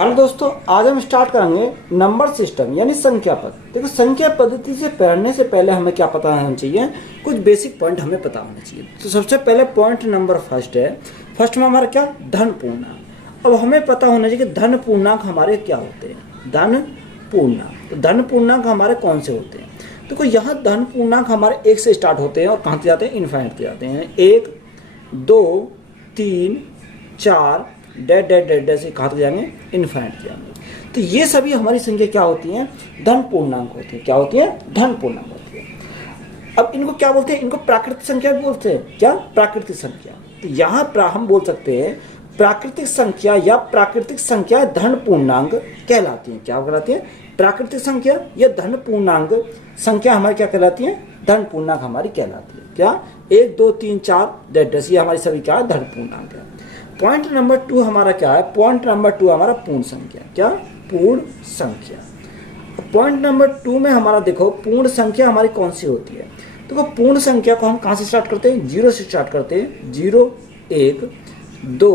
Hello दोस्तों, आज हम स्टार्ट करेंगे नंबर सिस्टम यानी संख्या पद। देखो, संख्या पद्धति से पढ़ने से पहले हमें क्या पता होना चाहिए, कुछ बेसिक पॉइंट हमें पता होना चाहिए। तो सबसे पहले पॉइंट नंबर फर्स्ट है, फर्स्ट में हमारा क्या, धन पूर्णांक। अब हमें पता होना चाहिए कि धन पूर्णांक हमारे क्या होते हैं, धन पूर्णांक। तो धन पूर्णांक हमारे कौन से होते हैं? देखो, यहाँ धन पूर्णांक हमारे एक से स्टार्ट होते हैं और कहाँ से जाते हैं, इनफाइनाइट पे जाते हैं। 1 2 3 4 डेड डेड डेड डेड से कहाँ तक जाएंगे, इनफाइनाइट जाएंगे। तो ये सभी हमारी संख्या क्या होती हैं, धन पूर्णांक होती है। क्या होती है, धन पूर्णांक होती है। अब इनको क्या बोलते हैं, इनको प्राकृतिक संख्या भी बोलते हैं। क्या, प्राकृतिक संख्या। तो यहाँ हम बोल सकते हैं प्राकृतिक संख्या या प्राकृतिक संख्या धन पूर्णांक कहलाती है। क्या कहलाती है, प्राकृतिक संख्या या धन पूर्णांक संख्या हमारी क्या कहलाती है, धन पूर्णांक हमारी कहलाती है। क्या, 1 2 3 4 डेड डेड, ये हमारी सभी क्या है, धन पूर्णांक है। पॉइंट नंबर 2 हमारा क्या है, पॉइंट नंबर 2 हमारा पूर्ण संख्या। क्या, पूर्ण संख्या। पॉइंट नंबर 2 में हमारा देखो, पूर्ण संख्या हमारी कौन सी होती है। देखो, पूर्ण संख्या को हम कहाँ से स्टार्ट करते हैं, 0 से स्टार्ट करते हैं। 0 1 2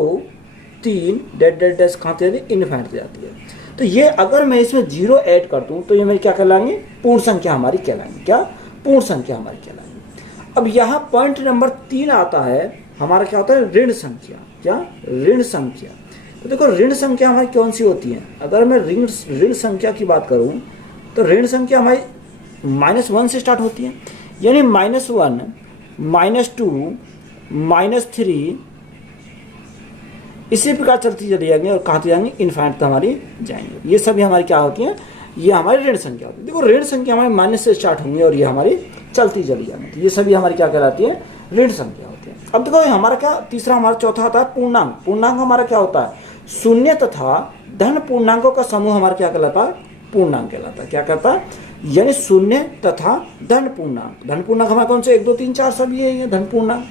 3 डेड डेड डेड कहाँ से जाती है, इनफाइनाइट जाती है। तो ये अगर मैं इसमें 0 ऐड कर दूँ तो ये मेरी क्या कहलाएंगे, पूर्ण संख्या हमारी कहलाएंगे। क्या, पूर्ण संख्या हमारी कहलाएंगे। अब यहाँ पॉइंट नंबर 3 आता है, हमारा क्या होता है, ऋण संख्या। क्या, ऋण संख्या। तो देखो, ऋण संख्या हमारी कौन सी होती है। अगर मैं ऋण संख्या की बात करूं तो ऋण संख्या हमारी -1 से स्टार्ट होती है, यानी -1 -2 -3 इसी प्रकार चलती चली जाएंगे और कहाँ जाएंगे, इनफाइनाइट तक हमारी जाएंगे। ये सभी हमारी क्या होती है, ये हमारी ऋण संख्या होती है। देखो, ऋण संख्या हमारे माइनस से स्टार्ट होंगी और ये हमारी चलती चली जाएंगी। तो ये सभी हमारी क्या कहलाती है, ऋण संख्या होती है। अब देखो, हमारा क्या तीसरा, हमारा चौथा होता है पूर्णांक। पूर्णांक हमारा क्या होता है, शून्य तथा धन पूर्णांकों का समूह हमारा क्या कहलाता है, पूर्णांक कहलाता है। क्या कहता है, यानी शून्य तथा धन पूर्णांक। धन पूर्णांक हमारे कौन से, 1 2 3 4 सभी है। धन पूर्णांक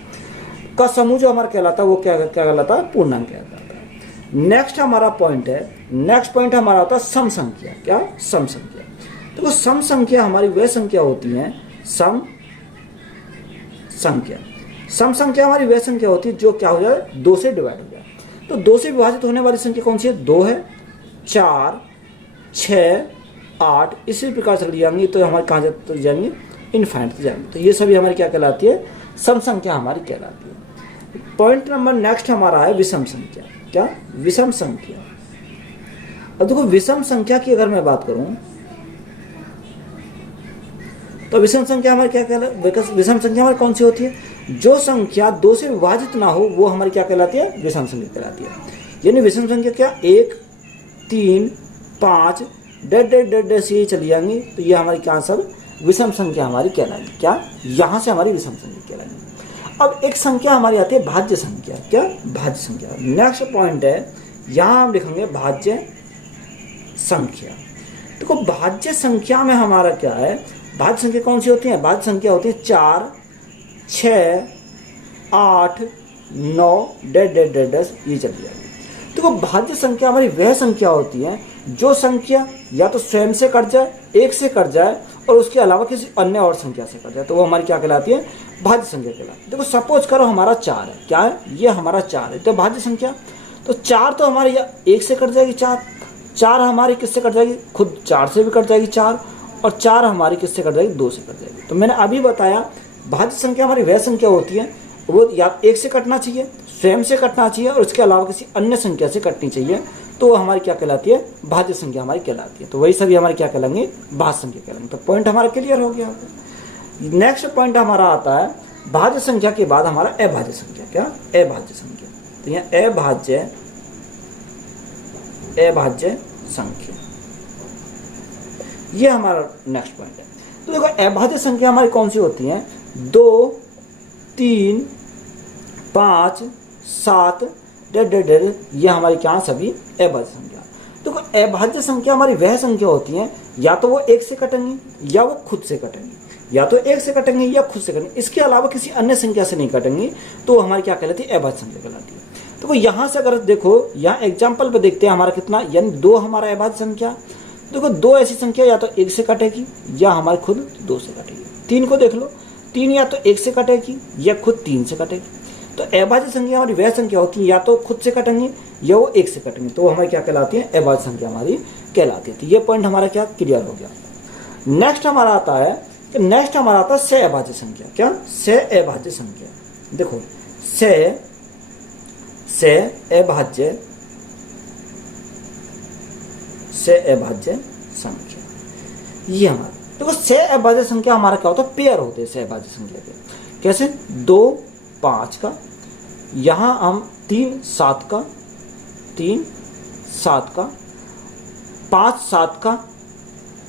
का समूह जो हमारा कहलाता है वो क्या कहलाता है, पूर्णांक कहलाता है। नेक्स्ट हमारा पॉइंट है, नेक्स्ट पॉइंट हमारा होता है सम संख्या। क्या, सम संख्या। देखो, सम संख्या हमारी वह संख्या होती है, सम संख्या। सम संख्या हमारी वह संख्या होती है जो क्या हो जाए, 2 से डिवाइड हो जाए। तो 2 से विभाजित होने वाली संख्या कौन सी है, 2 है, 4 6 8 इसी प्रकार चली जाएंगी। तो हमारे कहाँ जाएंगे, इनफाइनाइट जाएंगे। तो ये सभी हमारी क्या कहलाती है, सम संख्या हमारी कहलाती है। पॉइंट नंबर नेक्स्ट हमारा है विषम संख्या। क्या, विषम संख्या। अब देखो, विषम संख्या की अगर मैं बात करूं तो विषम संख्या हमारी क्या कहलाती है, विषम संख्या हमारी कौन सी होती है, जो संख्या 2 से विभाजित ना हो वो हमारी क्या कहलाती है, विषम संख्या कहलाती है। यानी विषम संख्या क्या, 1 3 5 डेड डेड डेड डेड से चली जाएंगी। तो ये हमारी क्या, सब विषम संख्या हमारी कहलाएगी। क्या, यहाँ से हमारी विषम संख्या कहलाएगी। अब एक संख्या हमारी आती है भाज्य संख्या। क्या, भाज्य संख्या। नेक्स्ट पॉइंट है, यहाँ हम लिखेंगे भाज्य संख्या। देखो, भाज्य संख्या में हमारा क्या है, भाज्य संख्या कौन सी होती है, भाज्य संख्या होती है 4 6 8 9 डेड डेड डेड ये चली जाएगी। देखो, भाज्य संख्या हमारी वह संख्या होती है जो संख्या या तो स्वयं से कट जाए, 1 से कट जाए और उसके अलावा किसी अन्य और संख्या से कट जाए, तो वो हमारी क्या कहलाती है, भाज्य संख्या कहलाती है। देखो, सपोज करो हमारा 4 है। क्या है, ये हमारा 4 है, तो भाज्य संख्या। तो 4 तो हमारी 1 से कट जाएगी, 4 हमारी किससे कट जाएगी, खुद 4 से भी कट जाएगी 4, और 4 हमारी किससे कट जाएगी, 2 से कट जाएगी। तो मैंने अभी बताया, भाज्य संख्या हमारी वह संख्या होती है वो या 1 से कटना चाहिए, स्वयं से कटना चाहिए और उसके अलावा किसी अन्य संख्या से कटनी चाहिए, तो वो हमारी क्या कहलाती है, भाज्य संख्या हमारी कहलाती है। तो वही सभी हमारी क्या कहलाएंगे, भाज्य संख्या कहलाएंगे। तो पॉइंट हमारा क्लियर हो गया। नेक्स्ट पॉइंट हमारा आता है भाज्य संख्या के बाद हमारा अभाज्य संख्या। क्या, अभाज्य संख्या। तो यहाँ अभाज्य संख्या, ये हमारा नेक्स्ट पॉइंट है। तो देखो, अभाज्य संख्या हमारी कौन सी होती है, 2 3 5 7 डेड डेड डेड, ये हमारी क्या, सभी अभाज्य संख्या। देखो, अभाज्य संख्या हमारी वह संख्या होती है या तो वो 1 से कटेंगी या वो खुद से कटेंगी, या तो 1 से कटेंगे या खुद से कटेंगे, इसके अलावा किसी अन्य संख्या से नहीं कटेंगी, तो हमारी क्या कहलाती है, अभाज्य संख्या कहलाती है। देखो, यहाँ से अगर देखो, यहाँ एग्जाम्पल पे देखते हैं हमारा कितना, यानी 2 हमारा अभाज्य संख्या। देखो, 2 ऐसी संख्या या तो 1 से कटेगी या हमारी खुद 2 से कटेगी। 3 को देख लो, 3 या तो 1 से कटेगी या खुद 3 से कटेगी। तो अभाज्य संख्या हमारी वह संख्या होती है या तो खुद से कटेंगी या वो 1 से कटेंगे, तो वो हमारी क्या कहलाती है, अभाज्य संख्या हमारी कहलाती है। तो ये पॉइंट हमारा क्या क्लियर हो गया। नेक्स्ट हमारा आता है सहअभाज्य संख्या। क्या, सहअभाज्य संख्या। देखो सहअभाज्य संख्या ये हमारा, देखो सहअभाज्य संख्या हमारा क्या होता है, पेयर होते हैं सहअभाज्य संख्या के। कैसे, 2 5 का, यहाँ हम 3 7 का, 3 7 का, 5 7 का,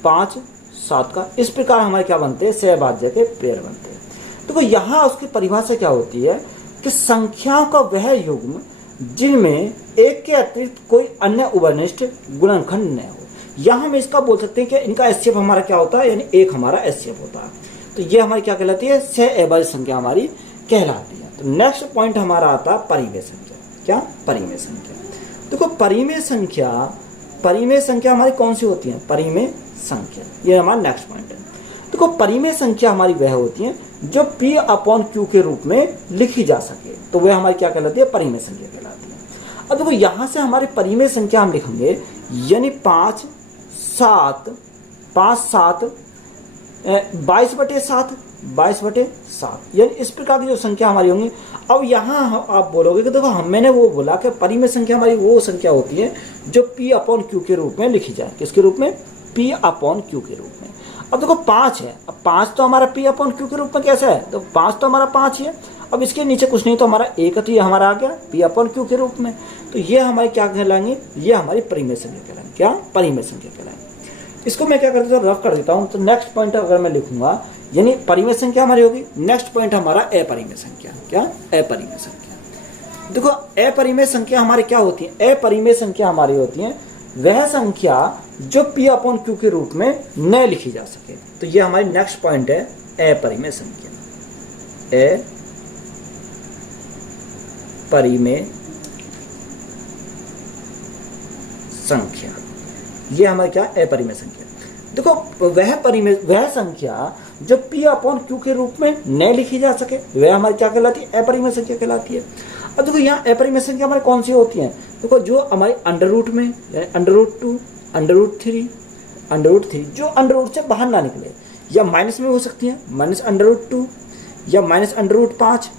5 7 का, इस प्रकार हमारे क्या बनते हैं, सहअभाज्य के पेयर बनते हैं। देखो यहाँ उसकी परिभाषा क्या होती है कि संख्याओं का वह युग्म जिनमें एक के अतिरिक्त कोई अन्य उभयनिष्ठ गुणनखंड न हो। यहाँ हम इसका बोल सकते हैं कि इनका एचसीएफ हमारा क्या होता है, यानी 1 हमारा एचसीएफ होता है। तो ये हमारी क्या कहलाती है, सहअभाज्य संख्या हमारी कहलाती है। तो नेक्स्ट पॉइंट हमारा आता है परिमेय संख्या। क्या, परिमेय संख्या। देखो परिमेय संख्या हमारी कौन सी होती है, परिमेय संख्या, ये हमारा नेक्स्ट पॉइंट है। देखो परिमेय संख्या हमारी वह होती है जो P/Q के रूप में लिखी जा सके, तो वह हमारी क्या कहलाती है, परिमेय संख्या कहलाती है। अब देखो यहाँ से हमारी परिमेय संख्या हम लिखेंगे, यानी 5 7 22/7 यानी इस प्रकार की जो संख्या हमारी होंगी। अब यहाँ आप बोलोगे कि देखो मैंने वो बोला कि परिमेय संख्या हमारी वो संख्या होती है जो P/Q के रूप में लिखी जाए। किसके रूप में, P/Q के रूप में। अब देखो 5 है, अब 5 तो हमारा P/Q के रूप में कैसा है, तो 5 तो हमारा 5 ही है। अब इसके नीचे कुछ नहीं तो हमारा 1 तो ये हमारा आ गया P/Q के रूप में। तो ये हमारी क्या कहलाएंगे, ये हमारी परिमेय संख्या कहलाएंगे। क्या, परिमेय संख्या कहलाएंगे। इसको मैं क्या कर देता हूँ, रफ कर देता हूँ। तो नेक्स्ट पॉइंट अगर मैं लिखूंगा, यानी परिमेय संख्या हमारी होगी। नेक्स्ट पॉइंट हमारा अपरिमेय संख्या। क्या, अपरिमेय संख्या। देखो अपरिमेय संख्या हमारी क्या होती है, अपरिमेय संख्या हमारी होती है वह संख्या जो P/Q के रूप में न लिखी जा सके। तो ये हमारी नेक्स्ट पॉइंट है, अपरिमेय संख्या। अपरिमेय संख्या, ये हमारी क्या, अपरिमेय संख्या। देखो वह संख्या जो P/Q के रूप में न लिखी जा सके, वह हमारी क्या कहलाती है, अपरिमेय संख्या कहलाती है। अब देखो यहाँ अपरिमेय संख्या हमारी कौन सी होती है, देखो जो हमारी अंडर रूट में, यानी √2 √3 जो अंडर रूट से बाहर ना निकले, या माइनस में हो सकती है, -√2 या -√5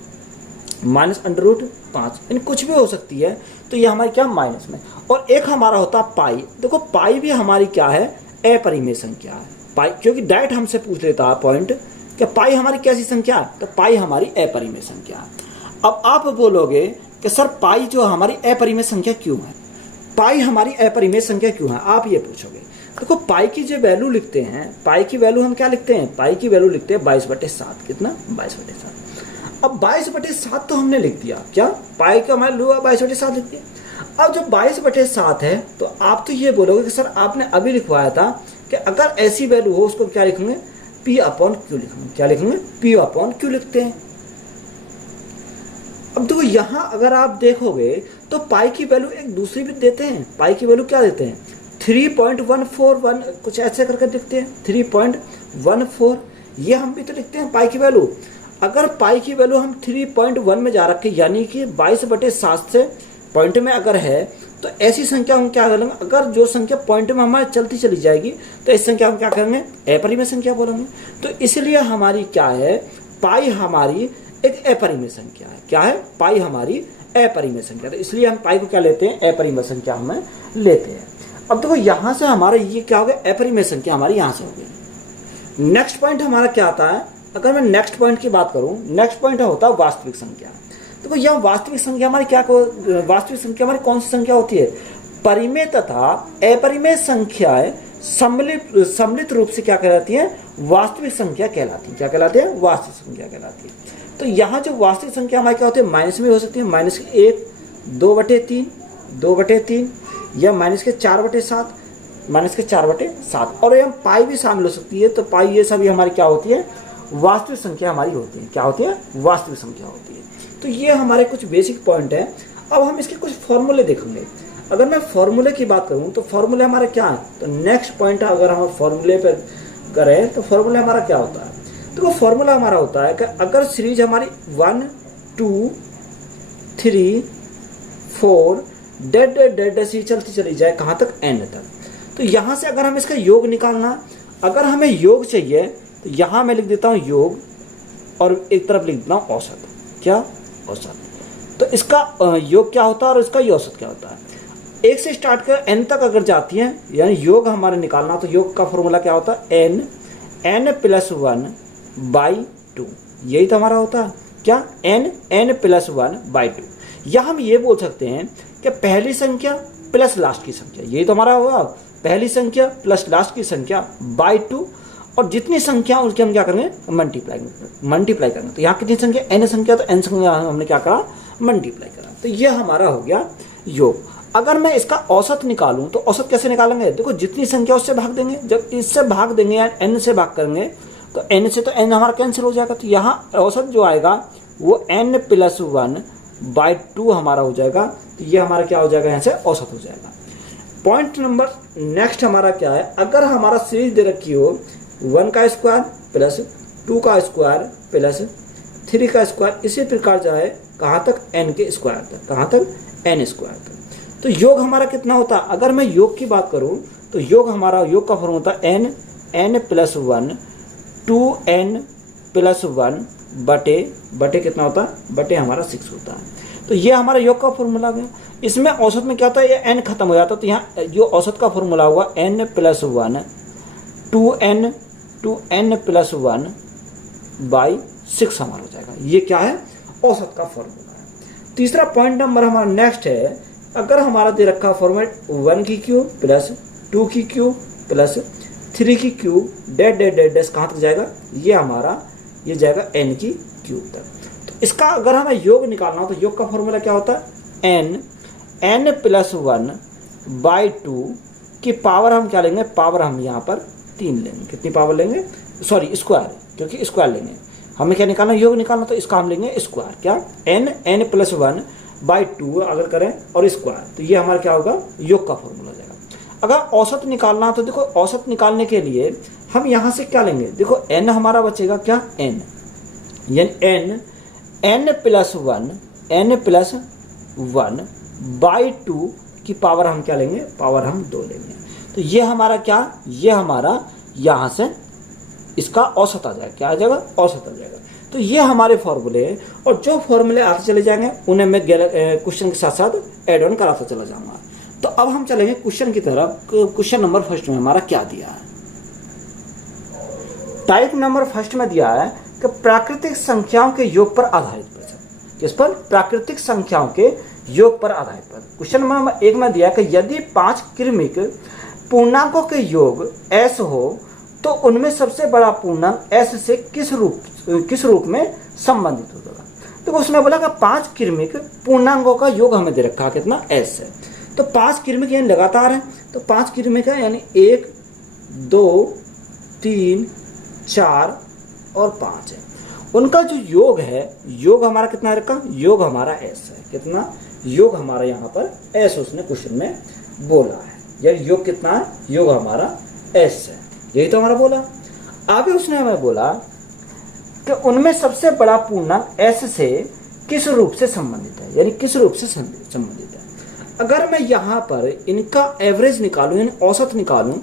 यानी कुछ भी हो सकती है। तो ये हमारी क्या, माइनस में। और एक हमारा होता है पाई। देखो पाई भी हमारी क्या है, अपरिमेय संख्या है। पाई, क्योंकि डायरेक्ट हमसे पूछ लेता है पॉइंट कि पाई हमारी कैसी संख्या है, तो पाई हमारी अपरिमेय संख्या है। अब आप बोलोगे कि सर पाई जो हमारी अपरिमेय संख्या क्यों है, पाई हमारी अपरिमेय संख्या क्यों है, आप ये पूछोगे। देखो पाई की जो वैल्यू लिखते हैं, पाई की वैल्यू हम क्या लिखते हैं, पाई की वैल्यू लिखते हैं 22/7। कितना, 22/7। अब 22/7 तो हमने लिख दिया, क्या, पाई का वैल्यू 22/7 लिख दिया। अब जब 22/7 है तो आप तो ये बोलोगे कि सर आपने अभी लिखवाया था कि अगर ऐसी वैल्यू हो उसको क्या लिखेंगे, P/Q लिखेंगे। क्या लिखेंगे, P/Q लिखते हैं। अब देखो यहाँ अगर आप देखोगे तो पाई की वैल्यू एक दूसरी भी देते हैं। पाई की वैल्यू क्या देते हैं, 3.141 कुछ ऐसे करके लिखते हैं, 3.14। ये हम भी तो लिखते हैं पाई की वैल्यू। अगर पाई की वैल्यू हम 3.1 में जा रखे, यानी कि 22/7 से पॉइंट में अगर है, तो ऐसी संख्या हम क्या करेंगे, अगर जो संख्या पॉइंट में हमारे चलती चली जाएगी तो इस संख्या हम क्या करेंगे, अपरिमेय संख्या बोलेंगे। तो इसलिए हमारी क्या है, पाई हमारी एक अपरिमेय संख्या है। क्या है, पाई हमारी अपरिमेय संख्या। तो इसलिए हम पाई को क्या लेते हैं, अपरिमेय संख्या हमें लेते हैं। अब देखो यहाँ से हमारा ये क्या हो गया, अपरिमेय संख्या हमारी यहाँ से हो गई। नेक्स्ट पॉइंट हमारा क्या आता है, अगर मैं नेक्स्ट पॉइंट की बात करूँ, नेक्स्ट पॉइंट होता है वास्तविक संख्या। देखो यह वास्तविक संख्या हमारी क्या, वास्तविक संख्या हमारी कौन सी संख्या होती है, परिमेय तथा अपरिमेय संख्याएं सम्मिलित रूप से क्या कहलाती है, वास्तविक संख्या कहलाती है। क्या कहलाती है, वास्तविक संख्या कहलाती है। तो यहाँ जो वास्तविक संख्या हमारी क्या होती है, माइनस में हो सकती है, -1 2/3 या -4/7 -4/7, और हम पाई भी शामिल हो सकती है। तो पाई ये सभी हमारी क्या होती है, वास्तविक संख्या हमारी होती है। क्या होती है, वास्तविक संख्या होती है। तो ये हमारे कुछ बेसिक पॉइंट है। अब हम इसके कुछ फॉर्मूले देखेंगे। अगर मैं फॉर्मूले की बात करूं तो फॉर्मूले हमारे क्या है, तो नेक्स्ट पॉइंट अगर हम फॉर्मूले पर करें तो फॉर्मूला हमारा क्या होता है, तो वो फॉर्मूला हमारा होता है कि अगर सीरीज हमारी 1 2 3 4 डेड डेड डेड ऐसे ही चलती चली जाए कहाँ तक, n तक। तो यहाँ से अगर हम इसका योग निकालना, अगर हमें योग चाहिए तो यहाँ मैं लिख देता हूँ योग और एक तरफ लिख देता हूँ औसत। क्या? औसत। तो इसका योग क्या होता है और इसका औसत क्या होता है। एक से स्टार्ट कर n तक अगर जाती है यानी योग हमारे निकालना, तो योग का फॉर्मूला क्या होता है, n +1/2। यही तो हमारा होता है क्या, n +1/2। या हम ये बोल सकते हैं कि पहली संख्या प्लस लास्ट की संख्या, यही तो हमारा होगा, पहली संख्या प्लस लास्ट की संख्या बाई 2, और जितनी संख्या उसकी हम क्या करेंगे, मल्टीप्लाई करेंगे। तो यहाँ कितनी संख्या, n संख्या, तो n संख्या हमने क्या करा, मल्टीप्लाई करा। तो ये हमारा हो गया योग। अगर मैं इसका औसत निकालूं तो औसत कैसे निकालेंगे, देखो जितनी संख्या उससे भाग देंगे, जब इससे भाग देंगे या n से भाग करेंगे तो n से तो n हमारा कैंसिल हो जाएगा। तो यहाँ औसत जो आएगा वो n +1/2 हमारा हो जाएगा। तो ये हमारा क्या हो जाएगा, यहाँ से औसत हो जाएगा। पॉइंट नंबर नेक्स्ट हमारा क्या है, अगर हमारा सीरीज दे रखी हो 1 का स्क्वायर प्लस 2 का स्क्वायर प्लस 3 का स्क्वायर, इसी प्रकार जाए कहाँ तक, n के स्क्वायर तक, कहाँ तक, n स्क्वायर तक। तो योग हमारा कितना होता है, अगर मैं योग की बात करूँ तो योग हमारा, योग का फॉर्मूला होता है n +1 2n +1 बटे कितना होता है, बटे हमारा 6 होता है। तो ये हमारा योग का फॉर्मूला गया। इसमें औसत में क्या होता है, ये n खत्म हो जाता है, तो यहाँ जो औसत का फॉर्मूला हुआ n +1 2n +1/6 हमारा हो जाएगा। ये क्या है, औसत का फॉर्मूला है। तीसरा पॉइंट नंबर हमारा नेक्स्ट है, अगर हमारा दे रखा फॉर्मेट 1 की क्यूब प्लस 2 की क्यूब प्लस 3 की cube dead dead dead dead कहाँ तक जाएगा, ये हमारा ये जाएगा n की क्यूब तक। तो इसका अगर हमें योग निकालना हो तो योग का फॉर्मूला क्या होता है, n +1/2 की पावर हम क्या लेंगे, पावर हम यहाँ पर 3 लेंगे। कितनी पावर लेंगे, सॉरी स्क्वायर, क्योंकि स्क्वायर लेंगे। हमें क्या निकालना, योग निकालना, तो इसका हम लेंगे स्क्वायर। क्या, n +1/2 अगर करें और स्क्वायर, तो ये हमारा क्या होगा, योग का फॉर्मूला जाएगा। अगर औसत निकालना तो देखो, औसत निकालने के लिए हम यहाँ से क्या लेंगे, देखो n हमारा बचेगा क्या, n, यानी n +1/2 की पावर हम क्या लेंगे, पावर हम 2 लेंगे। तो ये हमारा क्या, ये हमारा यहाँ से इसका औसत आ जाएगा। क्या आ जाएगा, औसत आ जाएगा। तो ये हमारे फॉर्मूले हैं, और जो फॉर्मूले आते चले जाएंगे उन्हें मैं क्वेश्चन के साथ साथ एड ऑन कराता चला जाऊंगा। तो अब हम चलेंगे क्वेश्चन की तरफ। क्वेश्चन नंबर फर्स्ट में हमारा क्या दिया है, टाइप नंबर फर्स्ट में दिया है कि प्राकृतिक संख्याओं के योग पर आधारित प्रश्न। किस पर, प्राकृतिक संख्याओं के योग पर आधारित प्रश्न। क्वेश्चन नंबर 1 में दिया कि यदि 5 क्रमिक पूर्णांकों के योग s हो तो उनमें सबसे बड़ा पूर्णांक s से किस रूप में संबंधित होगा। तो उसने बोला कि 5 क्रमिक पूर्णांकों का योग हमें दे रखा कितना, s है। तो 5 क्रमिक यानी लगातार है, तो 5 क्रमिक है यानी 1 2 3 4 और 5 है। उनका जो योग है, योग हमारा कितना है रखा, योग हमारा s है। कितना, योग हमारा यहाँ पर s उसने क्वेश्चन में बोला है, यानी योग कितना है, योग हमारा s है। यही तो हमारा बोला। आगे उसने हमें बोला कि उनमें सबसे बड़ा पूर्णांक s से किस रूप से संबंधित है, यानी किस रूप से संबंधित है। अगर मैं यहाँ पर इनका एवरेज निकालूं यानी औसत निकालूं,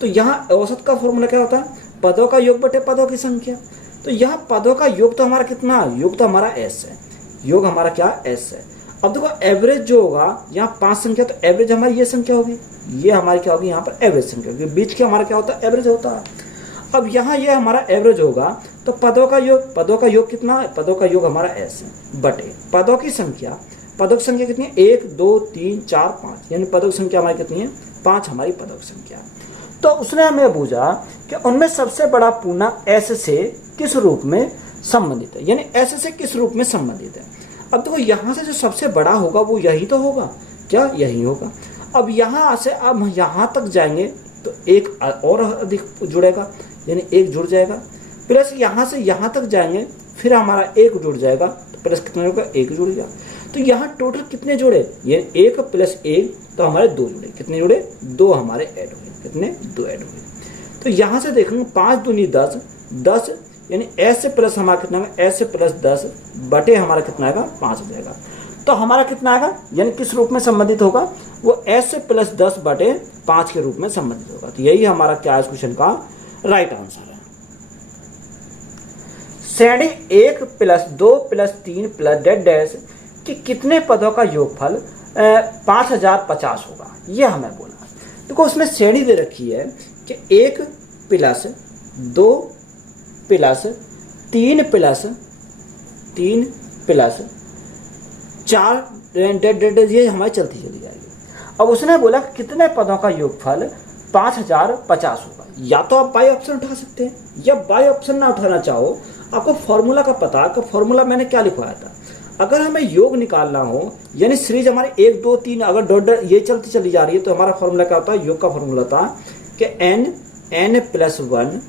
तो यहाँ औसत का फॉर्मूला क्या होता है, पदों का योग बटे पदों की संख्या। तो यहाँ पदों का योग तो हमारा कितना, योग तो हमारा s है, योग हमारा क्या, s है। अब देखो एवरेज जो होगा, यहाँ 5 संख्या, तो एवरेज हमारी ये संख्या होगी, ये हमारी क्या होगी, यहाँ पर एवरेज संख्या होगी। बीच के हमारा क्या होता है, एवरेज होता है। अब यहाँ ये हमारा एवरेज होगा, तो पदों का योग कितना है, पदों का योग हमारा s है, बटे पदों की संख्या। पदों की संख्या कितनी है, 1 2 3 4 5, यानी पदों की संख्या हमारी कितनी है, 5 हमारी पदों की संख्या। तो उसने हमें पूछा कि उनमें सबसे बड़ा पूर्णांक s से किस रूप में संबंधित है, यानी s से किस रूप में संबंधित है। अब देखो यहाँ से जो सबसे बड़ा होगा वो यही तो होगा, क्या, यही होगा। अब यहाँ से अब यहाँ तक जाएंगे तो एक और अधिक जुड़ेगा, यानी 1 जुड़ जाएगा, प्लस यहाँ से यहाँ तक जाएंगे फिर हमारा 1 जुड़ जाएगा, तो प्लस कितना होगा, 1 जुड़ गया। तो यहाँ टोटल कितने जुड़े, ये 1 + 1 तो हमारे 2 जुड़े। कितने जुड़े, 2 हमारे ऐड हुए। कितने, 2 ऐड हुए। तो यहाँ से देखेंगे 5 दूनी 10, 10 यानी s से प्लस हमारा कितना है, s से प्लस 10 बटे हमारा कितना आएगा, 5 हो जाएगा। तो हमारा कितना आएगा, यानी किस रूप में संबंधित होगा, वो s प्लस 10 बटे 5 के रूप में संबंधित होगा। तो यही हमारा क्या है इस क्वेश्चन का राइट आंसर है। श्रेणी 1 plus 2 plus 3 plus dead dash कि कितने पदों का योगफल 5050 होगा, यह हमें बोला। देखो उसमें श्रेणी दे रखी है कि 1 प्लस 2 प्लस 3 प्लस 4 डेड ये हमारी चलती चली जाएगी। अब उसने बोला कितने पदों का योगफल 5050 होगा। या तो आप बाई ऑप्शन उठा सकते हैं, या बाई ऑप्शन ना उठाना चाहो, आपको फॉर्मूला का पता है। फॉर्मूला मैंने क्या लिखवाया था, अगर हमें योग निकालना हो, यानी सीरीज हमारे 1 2 3 अगर डॉट ये चलती चली जा रही है, तो हमारा फॉर्मूला क्या होता है, योग का फॉर्मूला था कि n प्लस 1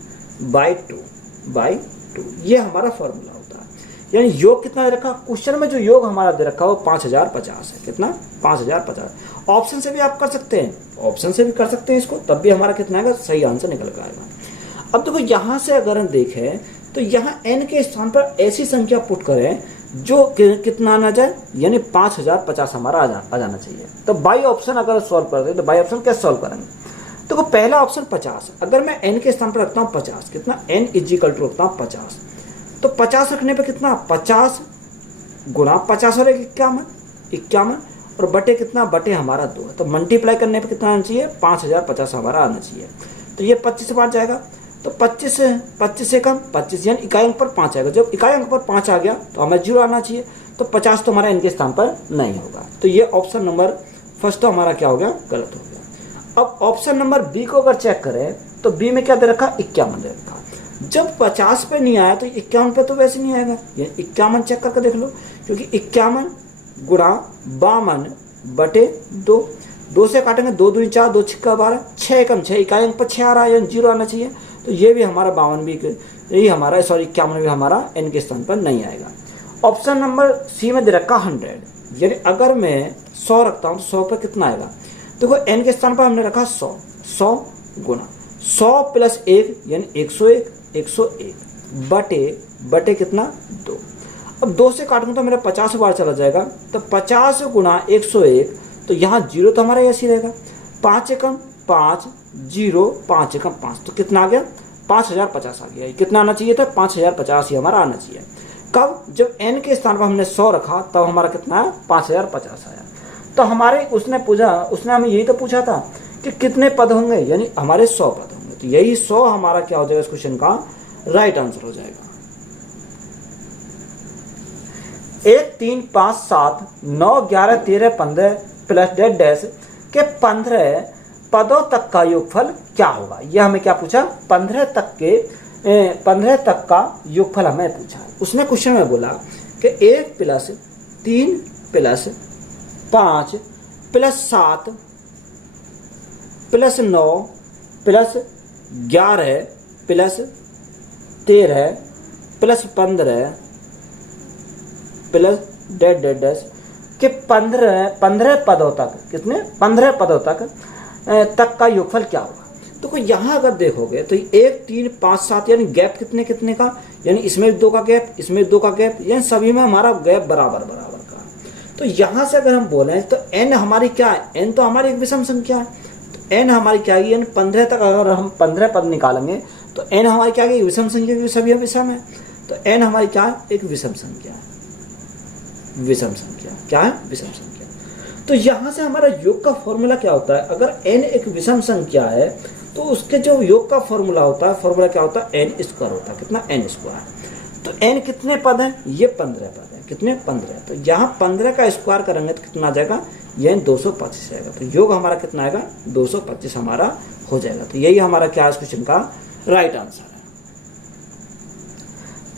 बाई 2 ये हमारा फॉर्मूला होता है। यानी योग कितना दे रखा, क्वेश्चन में जो योग हमारा दे रखा है वो 5050 है। कितना, 5050। ऑप्शन से भी आप कर सकते हैं, ऑप्शन से भी कर सकते हैं इसको, तब भी हमारा कितना आएगा, सही आंसर निकल कर आएगा। अब देखो यहाँ से अगर हम देखें तो यहाँ n के स्थान पर ऐसी संख्या पुट करें जो कितना आना जाए, यानी 5050 हमारा आ जाना चाहिए। तो बाई ऑप्शन अगर सॉल्व करते हैं तो बाई ऑप्शन कैसे सॉल्व करेंगे, तो पहला ऑप्शन 50, अगर मैं n के स्थान पर रखता हूँ 50, कितना n इजिकल टू रखता हूँ 50, तो 50 रखने पे कितना, 50 गुणा 50 और 51 और बटे कितना, बटे हमारा 2 है। तो मल्टीप्लाई करने पे कितना आना चाहिए, 5050 हमारा आना चाहिए। तो ये 25 से बाहर जाएगा, तो 25 से कम 25, यानी इकाई अंक पर 5 आएगा। जब इकाई अंक पर 5 आ गया तो हमें 0 आना चाहिए, तो 50 तो हमारा n के स्थान पर नहीं होगा। तो ये ऑप्शन नंबर फर्स्ट तो हमारा क्या हो गया, गलत हो गया। अब ऑप्शन नंबर बी को अगर चेक करें तो बी में क्या दे रखा, 51 दे रखा। जब 50 पे नहीं आया तो 51 पे तो वैसे नहीं आएगा, ये 51 चेक करके देख लो, क्योंकि 51 गुणा 52 बटे 2 से काटेंगे, 2 दूनी 4, 2 छिक्का 12, 6 कम 6, इकाई अंक पर 6 आ रहा है, यानी 0 आना चाहिए। तो ये भी हमारा 52 भी यही हमारा, सॉरी 51 भी हमारा n के स्थान पर नहीं आएगा। ऑप्शन नंबर सी में दे रखा 100, यानी अगर मैं 100 रखता हूँ तो 100 पर कितना आएगा, देखो n के स्थान पर हमने रखा 100 गुणा 100 प्लस 1 यानी 101 बटे कितना, 2। अब 2 से काटूंगा तो मेरा 50 बार चला जाएगा, तो 50 गुणा 101, तो यहाँ 0 तो हमारा ऐसे ही रहेगा, 5 एकम 5 0 5 एकम 5, तो कितना आ गया, 5050 आ गया। कितना आना चाहिए था, 5050 ही हमारा आना चाहिए। कब, जब n के स्थान पर हमने 100 रखा तब हमारा कितना आया, 5050 आया। तो हमारे उसने हमें यही तो पूछा था कि कितने पद होंगे, यानी हमारे 100 पद होंगे। तो यही 100 हमारा क्या हो जाएगा, इस क्वेश्चन का राइट आंसर हो जाएगा। 1 3 5 7 9 11 13 15 प्लस डेड डैश के 15 पदों तक का योगफल क्या होगा। यह हमें क्या पूछा, 15 तक का योगफल हमें पूछा। उसने क्वेश्चन में बोला कि 1 plus 3 plus 5 plus 7 plus 9 plus 11 plus 13 plus 15 plus dead dash के 15 पदों तक, कितने 15 पदों तक का योगफल क्या होगा। तो कोई यहाँ अगर देखोगे तो 1 3 5 7 यानी गैप कितने का, यानी इसमें 2 का गैप, इसमें 2 का गैप, यानी सभी में हमारा गैप बराबर का। तो यहाँ से अगर हम बोले तो n हमारी क्या है, n तो हमारी एक विषम संख्या है, तो n हमारी क्या है, यानी 15 तक अगर हम 15 पद निकालेंगे तो n हमारी क्या है, विषम संख्या की सभी विषम है। तो n हमारी क्या है, एक विषम संख्या है, विषम संख्या। तो यहाँ से हमारा योग का फॉर्मूला क्या होता है, अगर n एक विषम संख्या है तो उसके जो योग का फॉर्मूला होता है, फॉर्मूला क्या होता है, n स्क्वायर होता है। कितना, n स्क्वायर। तो n कितने पद हैं, ये 15 पद हैं, कितने 15। तो यहाँ 15 का स्क्वायर करेंगे तो कितना आ जाएगा, ये 225 आएगा। तो योग हमारा कितना आएगा, 225 हमारा हो जाएगा। तो यही हमारा क्या है क्वेश्चन का राइट आंसर है।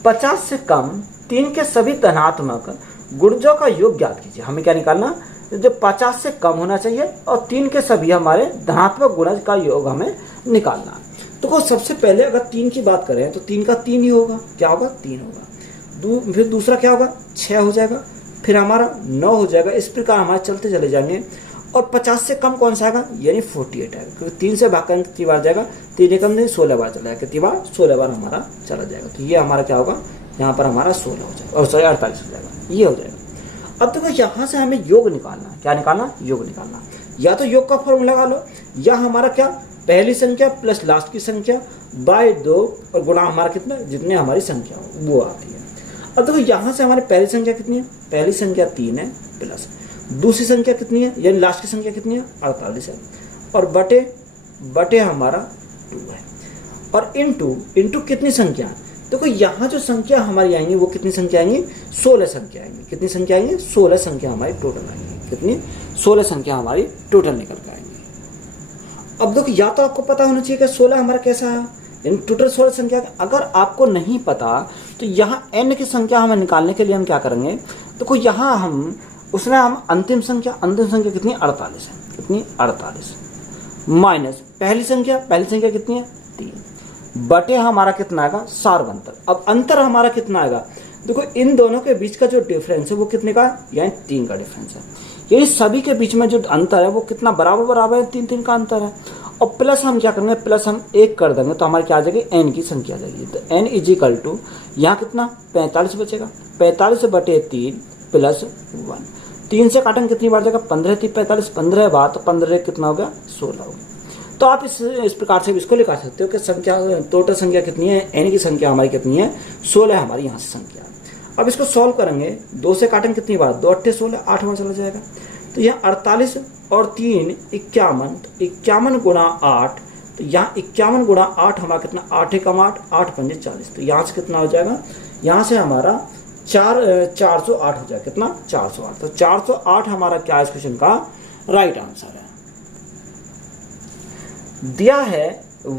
50 से कम 3 के सभी धनात्मक गुणजों का योग ज्ञात कीजिए। हमें क्या निकालना, जो 50 से कम होना चाहिए और 3 के सभी हमारे धनात्मक गुणज का योग हमें निकालना। तो सबसे पहले अगर 3 की बात करें तो 3 का 3 ही होगा, क्या होगा, 3 होगा। फिर दूसरा क्या होगा, 6 हो जाएगा, फिर हमारा 9 हो जाएगा। इस प्रकार हमारे चलते चले जाएंगे। और 50 से कम कौन सा आएगा, यानी 48 आएगा, क्योंकि 3 से भाग करने कितनी बार जाएगा, 3 एकम 16 बार चला जाएगा, कितनी बार, 16 बार हमारा चला जाएगा। तो ये हमारा क्या होगा, यहाँ पर हमारा 16 हो जाएगा, और सॉरी 48 हो जाएगा, ये हो जाएगा। अब देखो यहाँ से हमें योग निकालना है, क्या निकालना, योग निकालना। या तो योग का फॉर्मूला लगा लो, या हमारा क्या, पहली संख्या प्लस लास्ट की संख्या बाय 2 और गुणा हमारा कितना, जितने हमारी संख्या हो वो आती है। अब देखो यहाँ से हमारी पहली संख्या कितनी है, पहली संख्या 3 है, प्लस दूसरी संख्या कितनी है, यानी लास्ट की संख्या कितनी है, 48 है, और बटे हमारा 2 है, और इंटू कितनी संख्या। देखो यहाँ जो संख्या हमारी आएंगी वो कितनी संख्या आएंगी, 16 संख्या आएंगी। कितनी संख्या आएंगी, 16 संख्या हमारी टोटल आएंगी। कितनी, 16 संख्या हमारी टोटल निकल के आएंगी। अब देखो या तो आपको पता होना चाहिए कि 16 हमारा कैसा है, यानी टोटल 16 संख्या। अगर आपको नहीं पता तो यहाँ n की संख्या हमें निकालने के लिए हम क्या करेंगे, देखो यहाँ हम अंतिम संख्या कितनी, 48 है। कितनी, 48 माइनस पहली संख्या कितनी है, 3 बटे हमारा कितना आएगा, सार्व अंतर। अब अंतर हमारा कितना आएगा, देखो इन दोनों के बीच का जो डिफरेंस है वो कितने का, यानी 3 का डिफरेंस है। यानी सभी के बीच में जो अंतर है वो कितना, बराबर है, 3 का अंतर है। और प्लस हम क्या करेंगे, प्लस हम 1 कर देंगे तो हमारी क्या आ जाएगी, n की संख्या आ जाएगी। तो n इजिकल टू यहाँ कितना, 45 बचेगा, 45 बटे 3 प्लस 1। 3 से काटेंगे कितनी बार जाएगा, 15 3 45, 15 बार तो 15 कितना हो गया, 16 हो गया। तो आप इस प्रकार से इसको लिखा सकते हो कि संख्या, टोटल संख्या कितनी है, n की संख्या हमारी कितनी है, 16 हमारी यहाँ से संख्या। अब इसको सॉल्व करेंगे, 2 से काटेंगे कितनी बार, 2 8 16, 8 बार चला जाएगा। तो यहाँ 48 और 3 51, तो 51 गुणा 8, तो यहाँ 51 गुणा 8 हमारा कितना, 8 एकम 8, 8 पंजे 40। तो यहाँ से कितना हो जाएगा, यहाँ से हमारा 408 हो जाएगा। कितना, 408। तो 408 हमारा क्या इस क्वेश्चन का राइट आंसर है। दिया है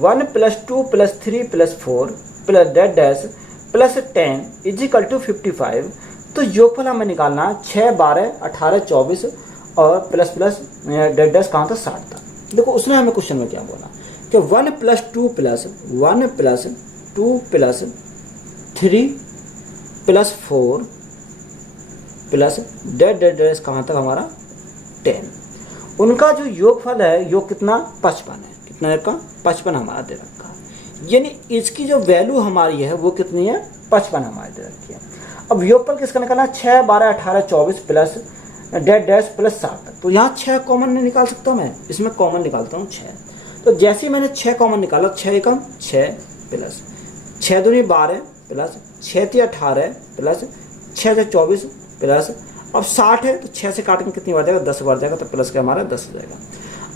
1 + 2 + 3 + 4 + डैश प्लस 10 इजिकल टू 55। तो योगफल हमें निकालना 6 12 18 24 और प्लस डैश कहाँ था, 60 तक। देखो उसने हमें क्वेश्चन में क्या बोला कि 1 + 2 + 1 + 2 + 3 + 4 प्लस डैश कहाँ तक हमारा 10। उनका जो योगफल है, योग कितना, 55 है। कितना का, 55 हमारा दे रखा है। यानी इसकी जो वैल्यू हमारी है वो कितनी है, 55 हमारी दे रखी है। अब योगफल किसका निकालना, 6 12 18 24 प्लस डैश प्लस 60 तक। तो यहाँ 6 कॉमन नहीं निकाल सकता मैं, इसमें कॉमन निकालता हूँ 6। तो जैसे ही मैंने 6 कॉमन निकाला, 6 एकम 6 प्लस 6 दूनी 12 प्लस 6 × 18 प्लस 6 × 24 प्लस, अब 60 है तो 6 से काटेंगे कितनी बार जाएगा, 10 बार जाएगा, तो प्लस का हमारा 10 हो जाएगा।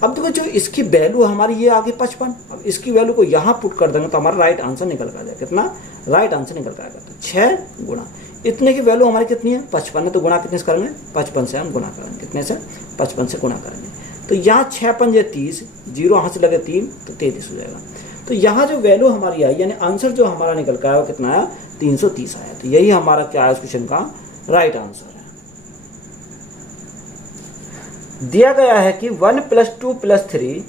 अब देखो जो इसकी वैल्यू हमारी ये आ गई 55। अब इसकी वैल्यू को यहाँ पुट कर देंगे तो हमारा राइट आंसर निकल कर जाएगा। कितना, राइट आंसर निकल कर आएगा। तो 6 गुणा इतने की वैल्यू हमारी कितनी है, 55 है, तो गुणा कितने से करेंगे, 55 से हम गुणा करेंगे। कितने से, 55 से गुणा करेंगे। तो यहाँ 6 पंजे 30, 0 यहाँ से लगे 3 तो 33 हो जाएगा। तो यहाँ जो वैल्यू हमारी आई, यानी आंसर जो हमारा निकल कर आया वो कितना आया, 330 आया। तो यही हमारा क्या है इस क्वेश्चन का राइट आंसर है। दिया गया है कि 1 + 2 + 3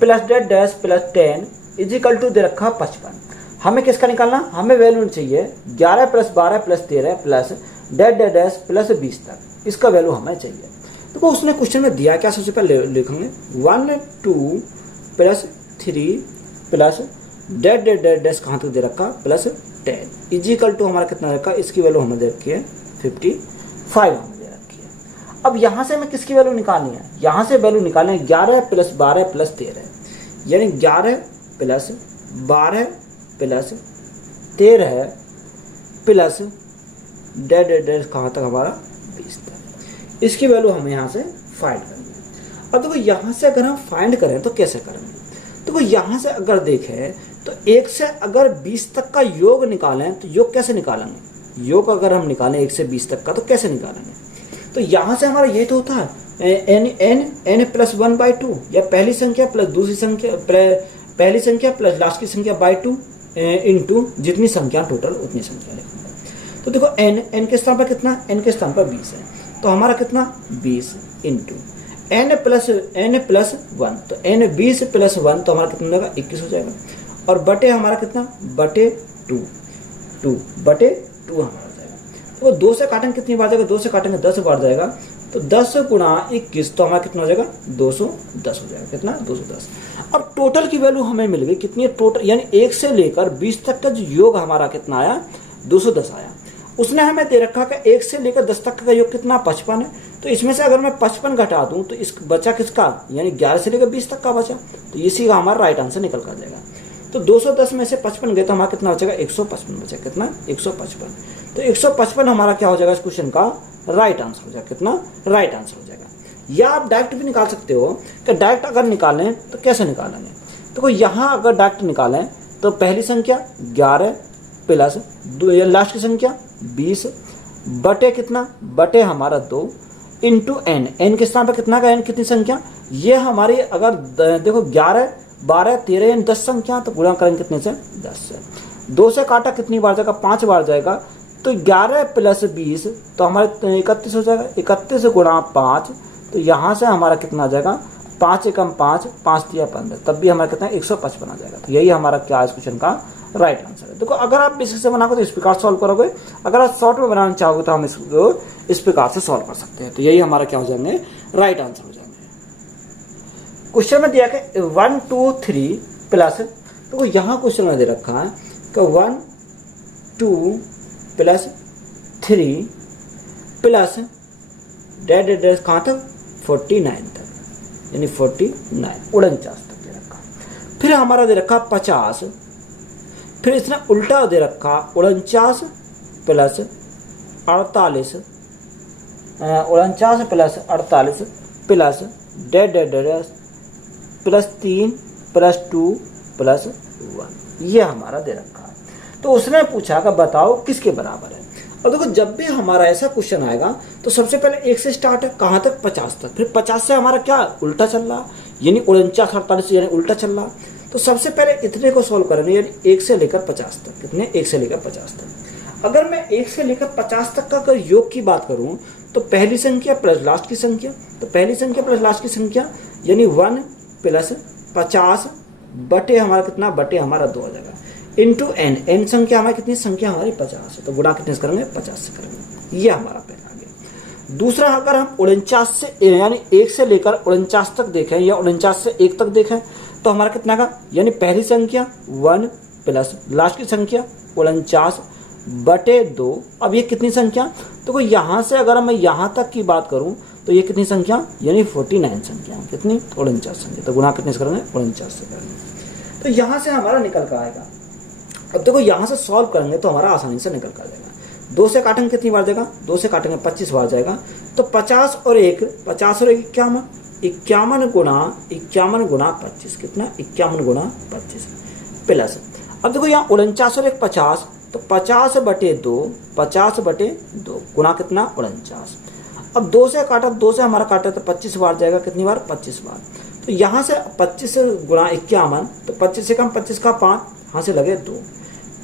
plus dash plus 10 equal to दे रखा 55। हमें किसका निकालना, हमें वैल्यू चाहिए 11 + 12 + 13 प्लस डैश प्लस 20 तक। इसका वैल्यू हमें चाहिए। तो उसने क्वेश्चन में दिया क्या, सबसे पहले लिखेंगे 1 2 + 3 प्लस डैश कहाँ तक दे रखा, प्लस 10 इजिकल टू हमारा कितना रखा, इसकी वैल्यू हमें दे रखी है 55 हमें दे रखी है। अब यहाँ से हमें किसकी वैल्यू निकालनी है, यहाँ से वैल्यू निकालनी है 11 + 12 + 13, यानी 11 + 12 + 13 प्लस डैश कहाँ तक हमारा 20 तक। इसकी वैल्यू हमें यहाँ से फाइंड करनी है। अब देखो यहाँ से अगर हम फाइंड करें तो कैसे करेंगे, देखो यहाँ से अगर देखें तो 1 से अगर 20 तक का योग निकालें तो योग कैसे निकालेंगे, योग अगर हम निकालें 1 से 20 तक का तो कैसे निकालेंगे। तो यहाँ से हमारा ये तो होता है n + 1/2, या पहली संख्या प्लस दूसरी संख्या, पहली संख्या प्लस लास्ट की संख्या /2 इंटू जितनी संख्या टोटल उतनी संख्या लिखेंगे। तो देखो n के स्थान पर कितना, n के स्थान पर 20 है, तो हमारा कितना 20 इंटू n + 1, तो n 20 + 1 तो हमारा कितना होगा 21 हो जाएगा। और बटे हमारा कितना, बटे 2 हमारा हो जाएगा। तो 2 से काटेंगे कितनी बार जाएगा, 2 से काटेंगे 10 बार जाएगा, तो 10 × 21 तो हमारा कितना हो जाएगा 210 हो जाएगा। कितना, 210। अब टोटल की वैल्यू हमें मिल गई कितनी है, टोटल यानी 1 से लेकर 20 तक का जो योग हमारा कितना आया 210 आया। उसने हमें दे रखा कि 1 से लेकर 10 तक का योग कितना 55 है। तो इसमें से अगर मैं 55 घटा दूं तो इस बचा किसका, यानी 11 से लेकर 20 तक का बचा, तो इसी का हमारा राइट आंसर निकल कर जाएगा। तो 210 में से 55 गए तो हमारा कितना बचेगा, 155 बचा, कितना 155। तो 155 हमारा क्या हो जाएगा इस क्वेश्चन का राइट आंसर हो जाएगा, कितना राइट आंसर हो जाएगा। या आप डायरेक्ट भी निकाल सकते हो कि डायरेक्ट अगर निकालें तो कैसे निकालेंगे। तो यहाँ अगर डायरेक्ट निकालें तो पहली संख्या 11 प्लस लास्ट की संख्या 20 बटे कितना, बटे हमारा 2 इंटू एन, एन के स्थान पर कितना का एन, कितनी संख्या, ये हमारी अगर देखो 11 12 13 यानी 10 संख्या, तो गुणा करेंगे कितने से 10 से। 2 से काटा कितनी बार जाएगा, 5 बार जाएगा, तो 11 प्लस 20 तो हमारे 31 हो जाएगा, 31 गुणा 5, तो यहाँ से हमारा कितना आ जाएगा 5 एकम 5, 5 तिया 15, तब भी हमारा कितना 155 आ जाएगा। तो यही हमारा क्या इस क्वेश्चन का राइट आंसर है। देखो अगर आप बेसिक से बनाओगे तो इस प्रकार सॉल्व करोगे, अगर आप शॉर्ट में बनाना चाहोगे तो हम इसको इस प्रकार से सॉल्व कर सकते हैं। तो यही हमारा क्या हो जाएंगे राइट आंसर हो जाएंगे। क्वेश्चन में दिया कि 1 2 3 प्लस, तो यहाँ क्वेश्चन में दे रखा है कि 1 2 प्लस 3 प्लस डेड कहाँ तक 49 तक, यानी 49 49 तक दे रखा। फिर हमारा दे रखा 50, फिर इसने उल्टा दे रखा 49 plus 48 49 plus 48 plus dead plus 3 plus 2 plus 1, ये हमारा दे रखा है। तो उसने पूछा कि बताओ किसके बराबर है। और देखो जब भी हमारा ऐसा क्वेश्चन आएगा तो सबसे पहले 1 से स्टार्ट है, कहाँ तक 50 तक, फिर 50 से हमारा क्या उल्टा चल रहा, यानी 49 48 यानी उल्टा चल रहा। तो सबसे पहले इतने को सॉल्व करेंगे, यानी 1 से लेकर 50 तक, कितने 1 से लेकर 50 तक। अगर मैं 1 से लेकर 50 तक का अगर योग की बात करूं तो पहली संख्या प्लस लास्ट की संख्या, तो पहली संख्या प्लस लास्ट की संख्या यानी 1 प्लस 50 बटे हमारा कितना, बटे हमारा 2 आ जाएगा, इंटू एन, एन संख्या हमारी कितनी, संख्या हमारी 50 है, तो गुणा कितने से करेंगे 50 से करेंगे, ये हमारा पहला आ गया। दूसरा अगर हम 49 से यानी 1 से लेकर 49 तक देखें या 49 से 1 तक देखें तो हमारा कितना का, यानी पहली संख्या 1 प्लस लास्ट की संख्या 49 बटे 2। अब ये कितनी संख्या, तो यहाँ से अगर मैं यहाँ तक की बात करूँ तो ये कितनी संख्या, यानी 49 संख्या, कितनी 49 संख्या, तो गुणा कितने से करेंगे 49 से करेंगे। तो यहाँ से हमारा निकल कर आएगा। अब देखो यहाँ से सॉल्व करेंगे तो हमारा आसानी से निकल कर जाएगा। 2 से काटेंगे कितनी बार जाएगा, 2 से काटेंगे 25 बार जाएगा, तो 50 और 1 51, 51 गुणा 25, कितना 51 गुणा 25 प्लस। अब देखो यहाँ 49 और 1 50, तो 50 बटे 2, 50 बटे 2 गुणा कितना 49। अब 2 से काटा, 2 से हमारा काटा तो 25 बार जाएगा, कितनी बार 25 बार। तो यहाँ से 25 से गुणा 51, तो 25 से कम 25 का 5, यहाँ से लगे 2,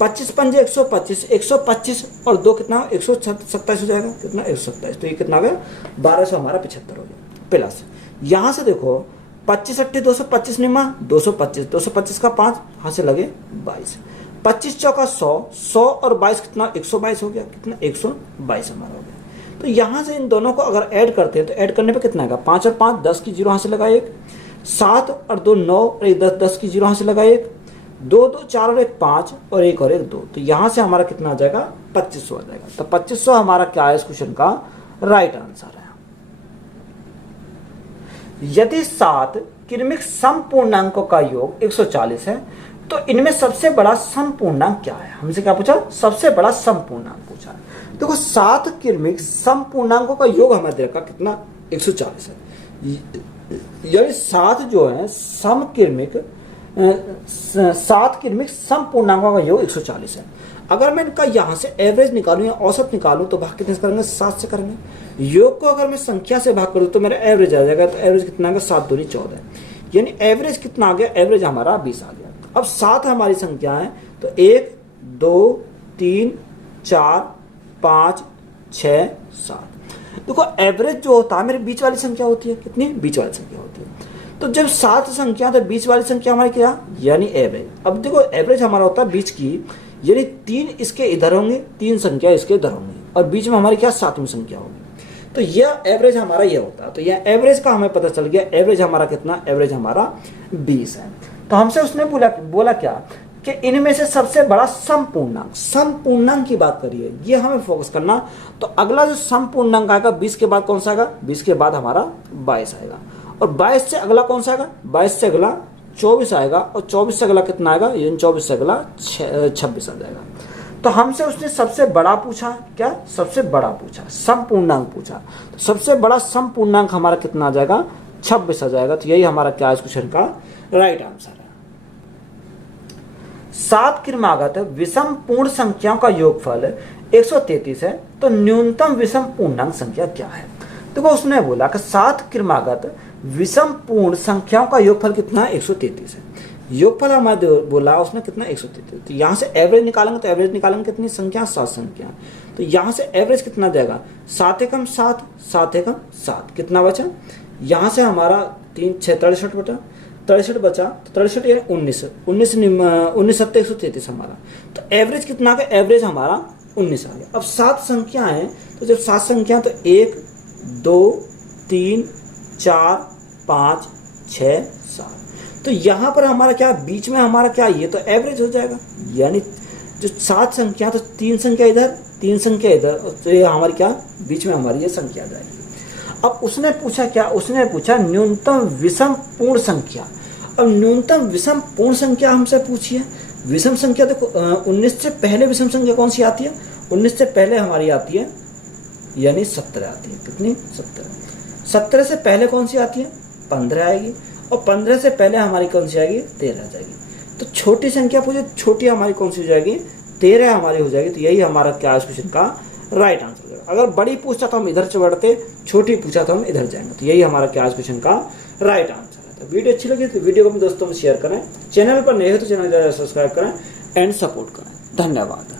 25 पंजे 125, 125 और 2 कितना 127 हो जाएगा, कितना 127, तो ये कितना हो गया 1200 हमारा 75 हो गया प्लस। यहाँ से देखो 25 अट्ठे 225 निमा 225, 225 का 5, यहाँ से लगे 22, 25 चौका 100, 100 और 22 कितना 122 हो गया, कितना 122 हमारा हो गया। तो यहाँ से इन दोनों को अगर ऐड करते हैं तो ऐड करने पे कितना आएगा, 5 और 5 10 की 0 यहाँ से लगा 1, 7 और 2 9 और 1 10 10 की 0 यहाँ से लगा 1, 2 2 4 और 1 5 और 1 और 1 2, तो यहाँ से हमारा कितना आ जाएगा 2500 आ जाएगा। तो 2500 हमारा क्या है इस क्वेश्चन का राइट आंसर है। यदि 7 क्रमिक सम पूर्णांकों का योग 140 है तो इनमें सबसे बड़ा सम पूर्णांक क्या है। हमसे क्या पूछा, सबसे बड़ा सम पूर्णांक पूछा। देखो 7 क्रमिक सम पूर्णांकों का योग हमें दे रखा कितना 140 है, यानी 7 जो है सम क्रमिक 7 क्रमिक सम पूर्णांकों का योग 140 है। अगर मैं इनका यहाँ से एवरेज निकालूं या औसत निकालूं तो भाग कितने से करेंगे 7 से करेंगे। योग को अगर मैं संख्या से भाग करूं तो मेरा एवरेज आ जाएगा, तो एवरेज कितना आ गया 7 दूनी 14, यानी एवरेज कितना आ गया, एवरेज हमारा 20 आ गया। अब 7 हमारी संख्या है तो 1 2 3 4 5 6 7। देखो एवरेज जो होता है मेरी बीच वाली संख्या होती है, कितनी बीच वाली संख्या होती है। तो जब 7 संख्या तो बीच वाली संख्या हमारी क्या, यानी एवरेज। अब देखो एवरेज हमारा होता है बीच की, यानी 3 इसके इधर होंगे 3 संख्या इसके इधर होंगी और बीच में हमारी क्या 7वीं संख्या होगी। तो यह एवरेज हमारा यह होता है। तो यह एवरेज का हमें पता चल गया, एवरेज हमारा कितना, एवरेज हमारा 20 है। तो हमसे उसने बोला क्या कि इनमें से सबसे बड़ा सम पूर्णांक की बात करिए, ये हमें फोकस करना। तो अगला जो सम पूर्णांक आएगा 20 के बाद कौन सा आएगा, 20 के बाद हमारा 22 आएगा, और 22 से अगला कौन सा आएगा, 22 से अगला 24 आएगा, और 24 से अगला कितना आएगा, यानी 24 से अगला 26 आ जाएगा। तो हमसे उसने सबसे बड़ा पूछा, क्या सबसे बड़ा पूछा, सम पूर्णांक पूछा। तो सबसे बड़ा सम पूर्णांक हमारा कितना आ जाएगा, 26 आ जाएगा। तो यही हमारा क्या इस क्वेश्चन का राइट आंसर है। 7 क्रमागत विषम पूर्ण संख्याओं का योगफल 133 है, तो न्यूनतम विषम पूर्णांक संख्या क्या है। देखो उसने बोला कि 7 क्रमागत विषम पूर्ण संख्याओं का योगफल कितना है, 133 है। योगफल हमारे बोला उसने कितना, 133। तो यहाँ से एवरेज निकालेंगे, तो एवरेज निकालेंगे कितनी संख्या, 7 संख्या। तो यहाँ से एवरेज कितना जाएगा, 7 एकम 7, 7 एकम 7, कितना बचा, यहाँ से हमारा 3 6 63 बचा, 63 बचा, तो 63 यानी 19 19 7 133 हमारा। तो एवरेज कितना आ गया, एवरेज हमारा 19 आ गया। अब 7 संख्या है, तो जब 7 संख्या तो 1 2 3 4 5 6 7, तो यहाँ पर हमारा क्या बीच में हमारा क्या, ये तो एवरेज हो जाएगा, यानी जो 7 संख्या तो 3 संख्या इधर 3 संख्या इधर, तो ये हमारी क्या बीच में हमारी ये संख्या आ जाएगी। अब उसने पूछा क्या, उसने पूछा न्यूनतम विषम पूर्ण संख्या। अब न्यूनतम विषम पूर्ण संख्या हमसे पूछी है। विषम संख्या देखो 19 से पहले विषम संख्या कौन सी आती है, 19 से पहले हमारी आती है यानी 17 आती है, कितनी 17। 17 से पहले कौन सी आती है, 15 आएगी, और 15 से पहले हमारी कौन सी आएगी, 13 जाएगी। तो छोटी संख्या पूछे, छोटी हमारी कौन सी हो जाएगी, 13 हमारी हो जाएगी। तो यही हमारा क्या इस क्वेश्चन का राइट आंसर है। अगर बड़ी पूछता तो हम इधर से बढ़ते, छोटी पूछा तो हम इधर जाएंगे। तो यही हमारा क्या इस क्वेश्चन का राइट आंसर है। तो वीडियो अच्छी लगी तो वीडियो को अपने दोस्तों में शेयर करें, चैनल पर नए हो तो चैनल सब्सक्राइब करें एंड सपोर्ट करें। धन्यवाद।